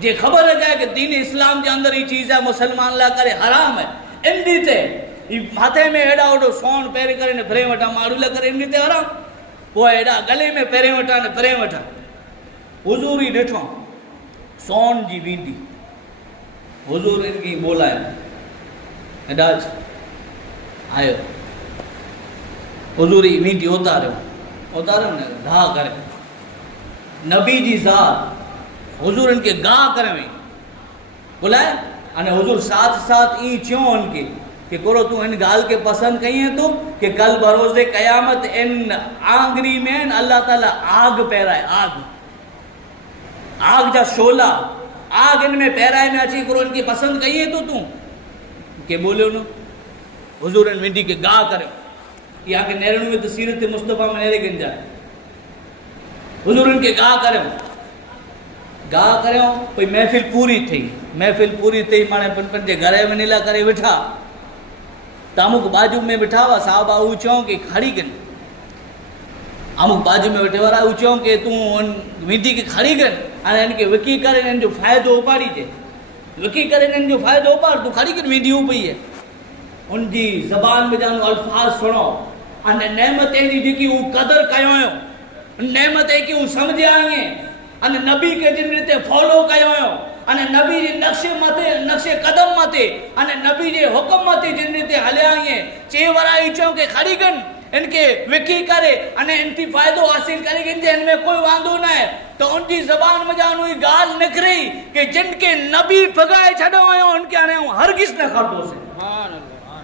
جے خبر ہے جائے کہ دین اسلام کے اندر یہ چیز ہے مسلمان لا کرے حرام ہے ان دیتے ماتھے میں ایڈا اوڈو سون پہرے کرے نے پھرے وٹا ماڑو لے کرے ان دیتے حرام وہ ایڈا گلے میں پھرے وٹا نے پھرے وٹا حضور ہی ڈٹھو سون جی ویندی حضور ان کی بولا ہے اڈاج آئے حضور ہی ویندی اتارے نے ڈھا کرے نبی جی ذات حضور ان کے گاہ کرے میں بلائے انہیں حضور ساتھ ساتھ ای چیوں ان کے کہ کرو تو ان گال کے پسند کہیں ہیں تو کہ کل بروز قیامت ان آنگری میں اللہ تعالیٰ آگ پیرائے آگ جا شولہ آگ ان میں پیرائے میں اچھی کرو ان کی پسند کہیں ہیں تو کہ بولے انہوں حضور ان وینڈی کے گاہ کرے یہاں کے نیرنوں میں تصیرت مصطفیٰ میں نیرے گن جائے حضور ان کے گاہ کرے ہوں کوئی محفل پوری تھی مانے پن پن جے گھرے میں نیلا کرے بٹھا تامک باجو میں بٹھا ہوا صحابہ اوچوں کے کھڑی کن امک باجو میں بٹھے ورا اوچوں کے تو ان ویندی کے کھڑی کن ان کے وکی کرے ان جو فائدہ اپاڑی تے وکی کرے ان جو فائدہ اپاڑ تو کھڑی کن ویندی اوپئی ہے ان جی زبان میں جانو الفاظ سنو ان نعمتیں جی کی وہ قدر کیوں ہیں نعمتیں کی وہ سمجھے آئی ہیں ان نبی کے جن رتے فالو کیوں ہیں ان نبی جی نقش قدم ماتے ان نبی جی حکم ماتے جن رتے ہلے آئی ہیں چے ورائی چوں کے کھڑی گن ان کے وکی کرے ان انتی فائدو حاصل کرے گن جے ان میں کوئی واندو نہ ہے تو ان کی زبان میں جانوی گال نکری کہ جن کے نبی پھگائے چھڑے ہوئے ان کے آنے ہوں ہرگز نہ خردو سے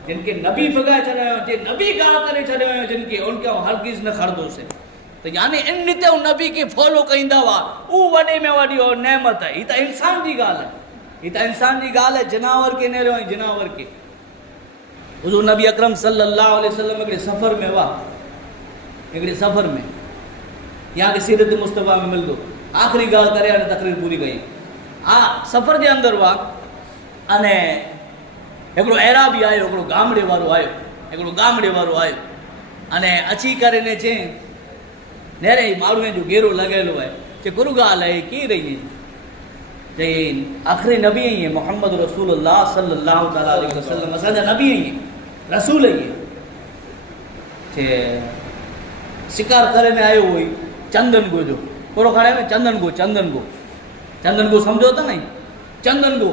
جن کے نبی پھگائے چھڑے ہوئے جن نبی گاہ کرے چھڑے ہوئے جن کے ان کے ہرگز نہ خردو سے تو یعنی ان نیتے ان نبی کی فالو کہیں دعوا او وڈے میں وڈی اور نعمت ہے یہ تا انسان جی گال ہے یہ تا انسان جی گال ہے جناور کے نیرے ہوئے جناور کے حضور نبی اکرم صلی اللہ علیہ وسلم ایک سفر میں ایک سفر میں یہاں کے سیرت مصطفیٰ میں مل دو آخری گال کرے انہیں تقریر پوری گئی سفر جے اندر ہوا انہیں ایکڑو عرابی آئے ایکڑو گامڑے وارو آئے انہیں اچھی کرے نے چیں نیرے ہی مارو ہیں جو گیرو لگے لو ہے کہ کرو گال ہے کی رہی ہیں جی آخری نبی ہیں محمد رسول اللہ صلی اللہ علیہ وسلم مساجہ نبی ہیں رسول ہیں کہ شکار کرے میں آئے ہوئی چندن گو جو کرو کھڑے میں چندن گو سمجھو تا نہیں چندن گو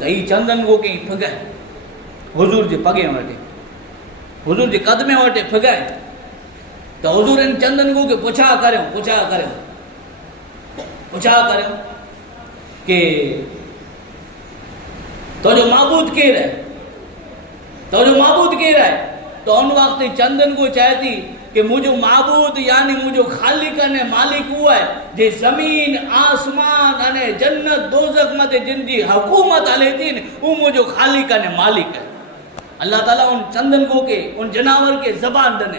ای چندن کو کہیں پھگائے حضور جے پگے وٹے حضور جے قدمے وٹے پھگائے تو حضور ان چندن کو کے پوچھا کریں کہ تو جو معبود کہہ رہے تو ان وقت چندن کو چاہتی کہ مجھو معبود یعنی مجھو خالق نے مالک ہوا ہے جے زمین آسمان انے جنت دوزخ مت جن جی حکومت علی تین وہ مجھو خالق نے مالک ہے اللہ تعالیٰ ان چندن کو کے ان جناور کے زبان دنے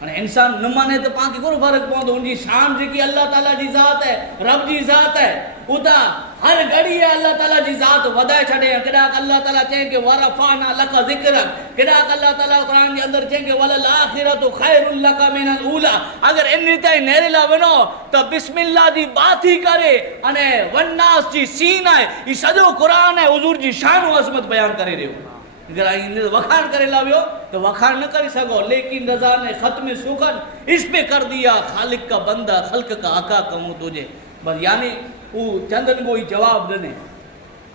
انسان نمانے تو پاں کے کو فرق پہنچ ان کی شان جی کی اللہ تعالیٰ جی ذات ہے رب جی ذات ہے ادا ہر گھڑی ہے اللہ تعالیٰ جی ذات ودائے چھڑے ہیں کداک اللہ تعالیٰ چاہیں کہ ورفعنا لک ذکرک کداک اللہ تعالیٰ قرآن کے اندر چاہیں کہ وللآخرۃ خیر لک من الاولی اگر ان ریتے نیرے لا ونو تو بسم اللہ دی بات ہی کرے انے والناس جی سین ہے یہ سجو قرآن ہے حضور جی شان و عظمت بیان کرے رہے ہو اگر آئین وکھان کرے لاویو تو وکھان نہ کر سکو لیکن رضا نے ختم سخن اس پہ کر دیا خالق کا بندہ خلق کا آقا کہوں تجھے بس یعنی وہ چندن کو ہی جواب دنے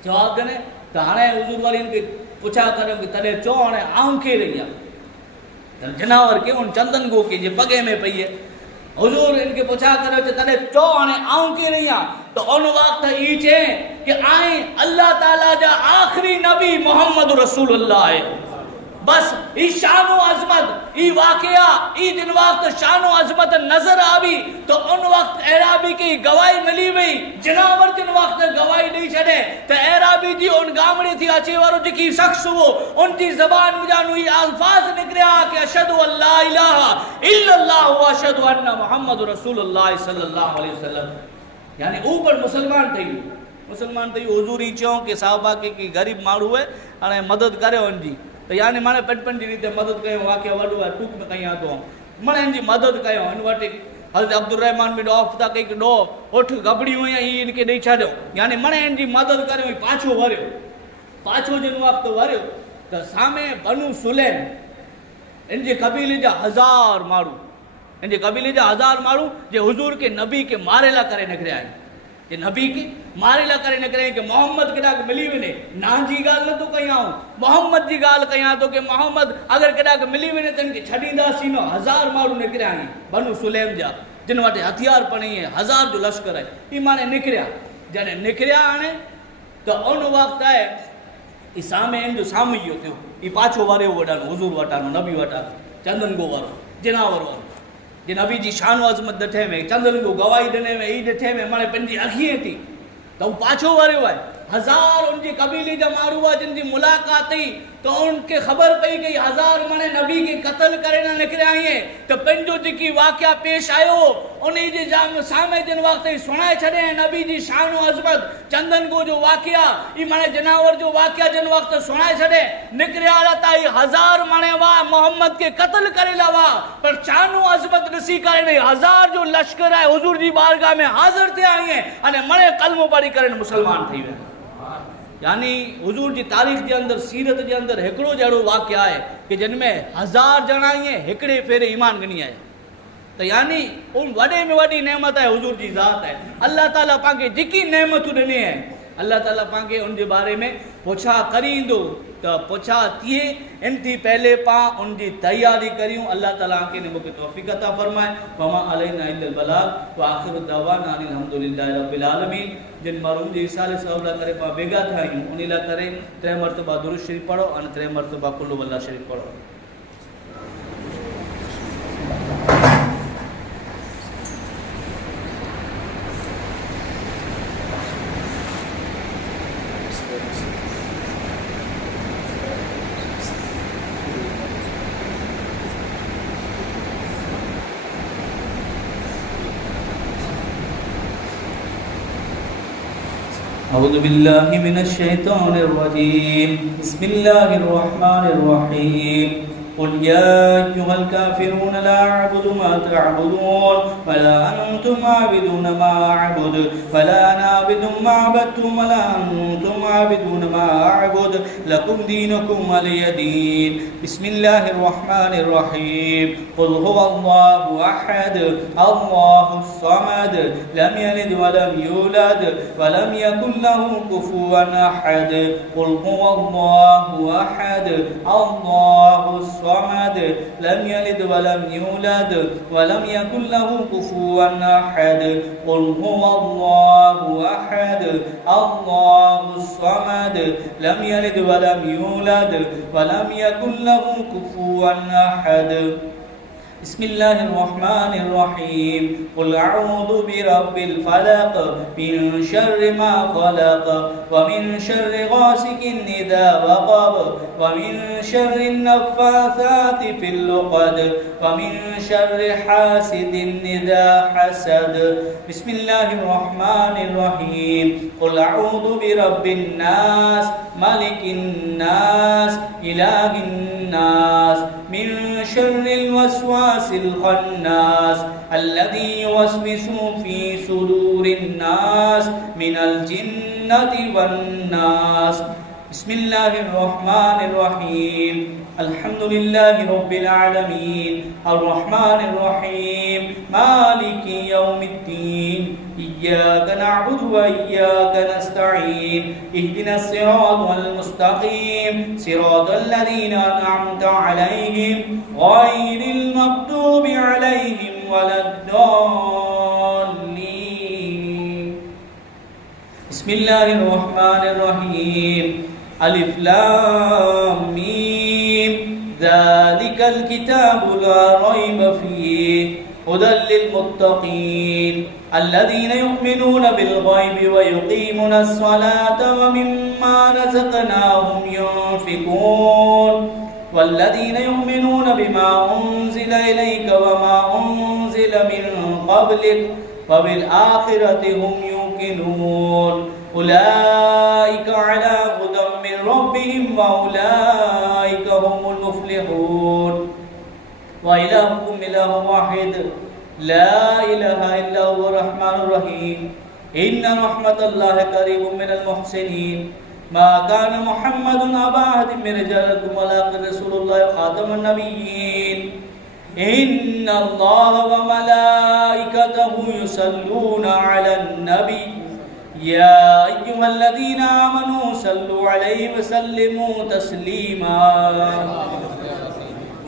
تو ہانے حضور والی ان کے پوچھا کریں کہ تلے چونے آنکھیں رہی ہیں جناور کے ان چندن کو کے یہ پگے میں پئی ہے حضور ان کے پوچھا کرے کہ تلے چونے آنکھیں رہی ہیں تو ان وقت ایچے کہ آئیں اللہ تعالیٰ جا آخری نبی محمد رسول اللہ ہے بس ای شان و عظمت ای واقعہ ای دن وقت شان و عظمت نظر آوی تو ان وقت اعراب اعرابی کی گواہی ملی وئی جناور جن وقت گواہی نہیں چھڑے تو اعرابی جی ان گامڑے تھی اچے وارو جکی شخص ہو ان کی زبان مجانو یہ الفاظ نکریا کہ اشہدو ان لا الہ الا اللہ و اشہدو ان محمد رسول اللہ صلی اللہ علیہ وسلم. یعنی اوپر مسلمان تھی حضور ہی چوں کہ صحابہ کے غریب ماڑو ہے اور مدد کرے ان جی تو یعنی مانے پن جی ریتے مدد کہیں واقعہ وڈو ہے ٹوک میں کہیں آتو مانے ان جی مدد کہیں ان وٹے حضرت عبد الرحمن بن عوف تا کہ ڈو اٹھ گبڑی ہوئی ہیں ان کے نہیں چھاڑو یعنی مانے ان جی مدد کرے ہوئی پاچھو جن وقت ورو تو سامے بنو سلیم ان جی قبیلے جا 1000 ماڑو ان جی قبیلے جا 1000 ماڑو جے حضور کے نبی کے مارے لا کرے نکرے آئیں کہ نبی کی مارے لا کرے نکرے کہ محمد کے ڈاک ملی ونے نا جی گال نہ تو کہیں آؤں محمد جی گال کہیں آؤں تو کہ محمد اگر کے ڈاک ملی ونے تو ان کے چھڑی دا سینو 1000 مارو نکرے آئیں بنو سلیم جا جن واٹے ہتھیار پڑی ہیں 1000 جو لشکر ہے یہ مانے نکریا جانے نکریا آنے تو ان وقت آئے اس سامنے ان جو سامنے ہی ہوتے ہو یہ پاچھو وارے وڈانو حضور وٹانو نبی وٹانو چندن گو وارو جناور وارو جن نبی جی شان و عظمت ڈٹھے میں چندن کو گواہی دینے میں ای ڈٹھے میں مانے پنجی اکھییں تھی تو پاچھو وارے ہوئے 1000 ان جی قبیلی جا ماروا جن جی ملاقات تھی تو ان کے خبر پئی گئی 1000 مانے نبی کے قتل کرے نہ نکلے آئی ہیں تو پنجو جی کی واقعہ پیش آئیو انہی جی جام سامنے جن وقت سنائے چھڑے ہیں نبی جی شان و عظمت چندن کو جو واقعہ یہ مانے جناور جو واقعہ جن وقت سنائے چھڑے نکلے آ رہا یہ 1000 مانے واہ محمد کے قتل کرے لوا پر شان و عظمت نسی کرے نہیں 1000 جو لشکر ہے حضور جی بارگاہ میں حاضر تھے آئی ہیں انہیں مانے قلم پڑھی کرے مسلمان تھی ہوئے یعنی حضور جی تاریخ جے اندر سیرت جے اندر ہکڑو جڑو واقعہ ہے کہ جن میں 1000 جنائی ہیں ہکڑے پھیرے ایمان گنی آئے تو یعنی ان وڈے میں وڈی نعمت ہے حضور جی ذات ہے اللہ تعالیٰ پاکے جکی نعمت دنی ہے اللہ تعالیٰ پاکے ان کے بارے میں پوچھا کریں دو تو پوچھا تیے ان تھی پہلے پا ان کی تیاری کریوں اللہ تعالیٰ کے نے مجھے توفیق عطا فرمائے وما علینا الا البلاغ وآخر الدعوانا ان الحمدللہ رب العالمین جن مرحوم جی رسالے صحابہ کرے پا بیگا تھا انہی لا کرے 3 مرتبہ درود شریف پڑھو اور 3 مرتبہ کل واللہ شریف پڑھو. اعوذ باللہ من الشیطان الرجیم بسم اللہ الرحمن الرحیم قل یا ایھا الکافرون لا اعبد ما تعبدون ولا انتم عابدون ما اعبد ولا انا عابد ما عبدتم ولا انتم عابدون ما اعبد لكم دينكم ولي دين. بسم الله الرحمن الرحيم قل هو الله احد الله الصمد لم يلد ولم يولد ولم يكن له كفوا احد. قل هو الله احد الله الصمد لم يلد ولم يولد ولم يكن له كفوا احد. قل هو الله احد الله الصمد لم يلد ولم يولد ولم يكن له كفوا احد. بسم الله الرحمن الرحيم قل أعوذ برب الفلق من شر ما خلق ومن شر غاسق إذا وقب ومن شر النفاثات في العقد ومن شر حاسد إذا حسد. بسم الله الرحمن الرحيم قل أعوذ برب الناس ملك الناس إله الناس من شر الوسواس الخناس الذي يوسوس في صدور الناس من الجنة والناس. بسم الله الرحمن الرحيم الحمد لله رب العالمين الرحمن الرحيم مالك يوم الدين إياك نعبد وإياك نستعين اهدنا الصراط المستقيم صراط الذين أنعمت عليهم غير المغضوب عليهم ولا الضالين. بسم الله الرحمن الرحيم الف لام میم ذلك الكتاب لا ريب فيه هدى للمتقين الذين يؤمنون بالغيب ويقيمون الصلاة ومما رزقناهم ينفقون والذين يؤمنون بما أنزل إليك وما أنزل من قبلك وبالآخرة هم يوقنون أولئك على هدى من ربهم وأولئك هم المفلحون وإلهكم إله واحد لا إله إلا هو الرحمن الرحيم إن رحمة الله قريب من المحسنين ما كان محمد أبا أحد من رجالكم ولكن رسول الله خاتم النبيين إن الله وملائكته يصلون على النبي يا أيها الذين آمنوا صلوا عليه وسلموا تسليما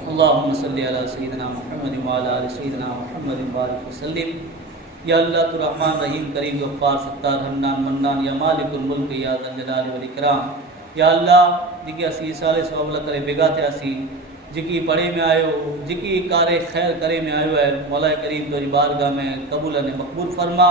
اللهم صل على سيدنا محمد وعلى آل سيدنا محمد وبارك وسلم یا اللہ تو رحمان رحیم کریم غفار ستار حنان منان یا مالک الملک یا ذا الجلال والاکرام یا اللہ جکی اسی سالے سواب اللہ کرے بیگا تھے اسی جکی پڑھے میں آئے ہو جکی کار خیر کرے میں آئے ہو ہے مولا کریم تو جی بارگاہ میں قبول نے مقبول فرما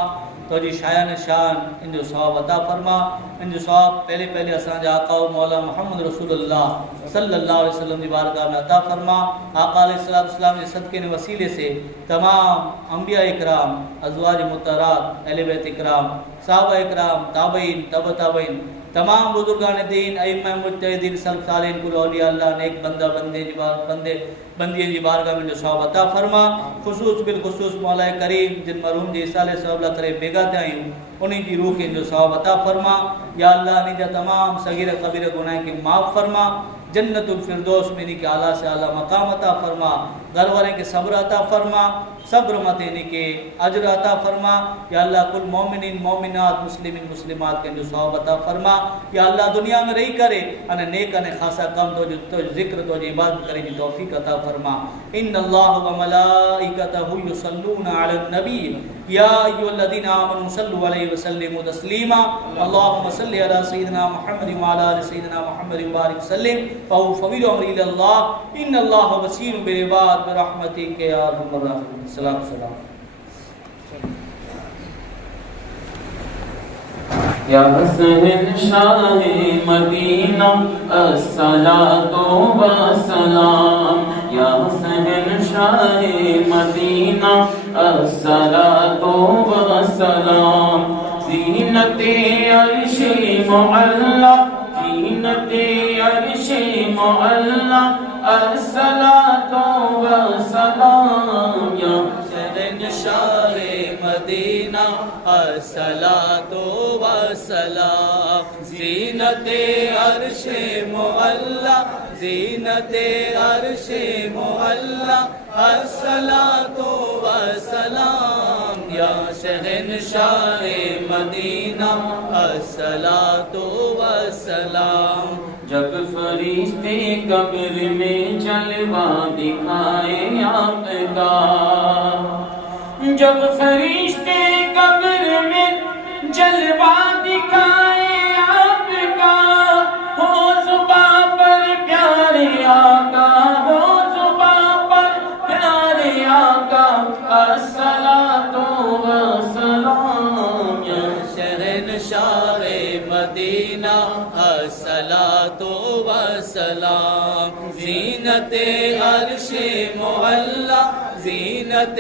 تو جی شایان شان ان جو ثواب عطا فرما ان جو ثواب پہلے اساں جا آقا و مولا محمد رسول اللہ صلی اللہ علیہ وسلم کی بارگاہ میں عطا فرما آقا علیہ السلام کے صدقے نے وسیلے سے تمام انبیاء اکرام ازواج مطہرات اہل بیت اکرام صحابہ اکرام تابعین تبع تابعین تمام بزرگان دین ائمہ مجتہدین سلف صالحین کل اولیاء اللہ نیک بندہ بندی جی بارگاہ میں جو ثواب عطا فرما خصوص بالخصوص مولا کریم جن مرحوم جی سالے ثواب اللہ کرے بیگا تے آئیں انہیں کی روح کے جو ثواب عطا فرما یا اللہ نے جا تمام صغیر کبیر گناہ کی معاف فرما جنت الفردوس میں نے کے اعلیٰ سے اعلیٰ مقام عطا فرما گھر والے کے صبر عطا فرما صبر متے نے کے اجر عطا فرما یا اللہ کل مومنین مومنات مسلمین مسلمات کے جو ثواب عطا فرما یا اللہ دنیا میں رہی کرے انہیں نیک انہیں خاصا کم تو جو ذکر تو جو عبادت کرے جی توفیق عطا فرما ان اللہ و ملائکتہ یصلون علی النبی یا ایھا الذین آمنوا صلوا علیہ وسلموا تسلیما اللهم صل علی سیدنا محمد وعلی آل سیدنا محمد وبارک وسلم فوض امری الی اللہ ان اللہ بصیر بالعباد برحمتک یا ارحم الراحمین سلام سلام یا حسن شاہ مدینہ الصلاۃ والسلام یا حسن شاہ مدینہ الصلاۃ والسلام زینت عرش معلا زینت عرش معلا الصلاۃ والسلام یا حسن شاہ مدینہ الصلاۃ والسلام زینت عرش معلا زینت عرش معلا الصلاۃ والسلام یا شہنشاہ مدینہ الصلاۃ والسلام جب فرشتے قبر میں جلوہ دکھائے آپ کا جب فرشتے قبر میں جلوہ دکھائے آپ کا ہو زباں پر پیارے آقا ہو زباں پر پیارے آقا الصلاۃ والسلام یا شہنشاہ مدینہ الصلاۃ والسلام زینت عرش معلا زینت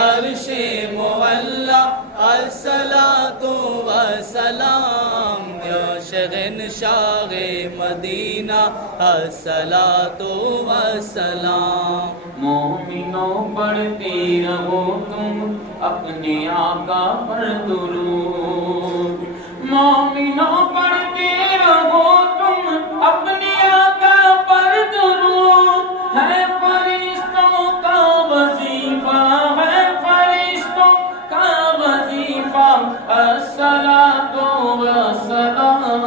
عرش معلا الصلاۃ والسلام یا شہنشاہ مدینہ الصلاۃ والسلام مومنوں پڑھتے رہو تم اپنے آقا پر درود مومنوں پڑھتے رہو تم اپنے آقا پر درود ہے فرشتوں کا وظیفہ ہے فرشتوں کا وظیفہ الصلاۃ والسلام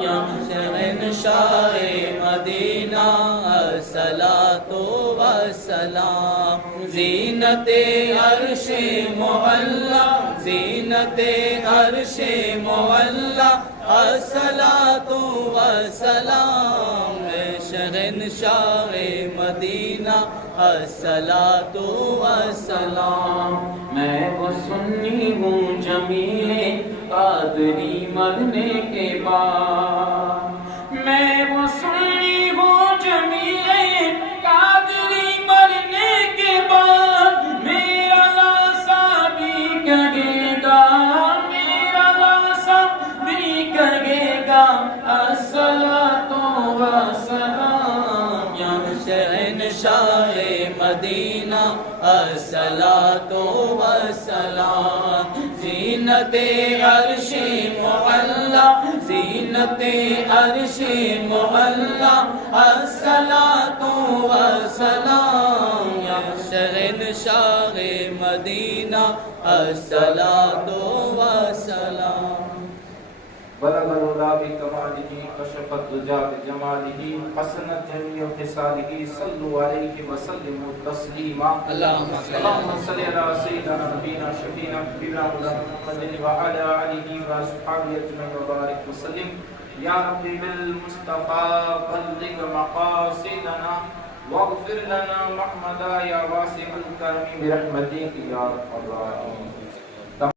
یا شہنشاہ مدینہ الصلاۃ والسلام زینت عرش معلا زینت عرش معلا الصلاۃ والسلام شہنشاہ مدینہ الصلاۃ والسلام. میں وہ سنی ہوں جمیل قادری مرنے کے بعد، میں وہ سنی ہوں جمیل قادری مرنے کے بعد. میرا لاسا بھی کہے گا، میرا لاسا بھی کہے گا الصلاۃ والسلام یا شہنشاہ مدینہ الصلاۃ والسلام. زینت عرش معلا، زینت عرش معلا الصلاۃ والسلام یا شہنشاہ مدینہ الصلاۃ والسلام. بلغ العلا بکمالہ، کشف الدجی بجمالہ، حسنت جمیع خصالہ، صلوا علیہ وسلموا تسلیما. اللہم صل علی سیدنا نبینا شفیعنا حبیبنا محمد وعلی آلہ واصحابہ اجمعین وبارک وسلم. یا رب بالمصطفیٰ بلغ مقاصدنا واغفر لنا محمدا یا واسع الکرم برحمتک یا ارحم الراحمین.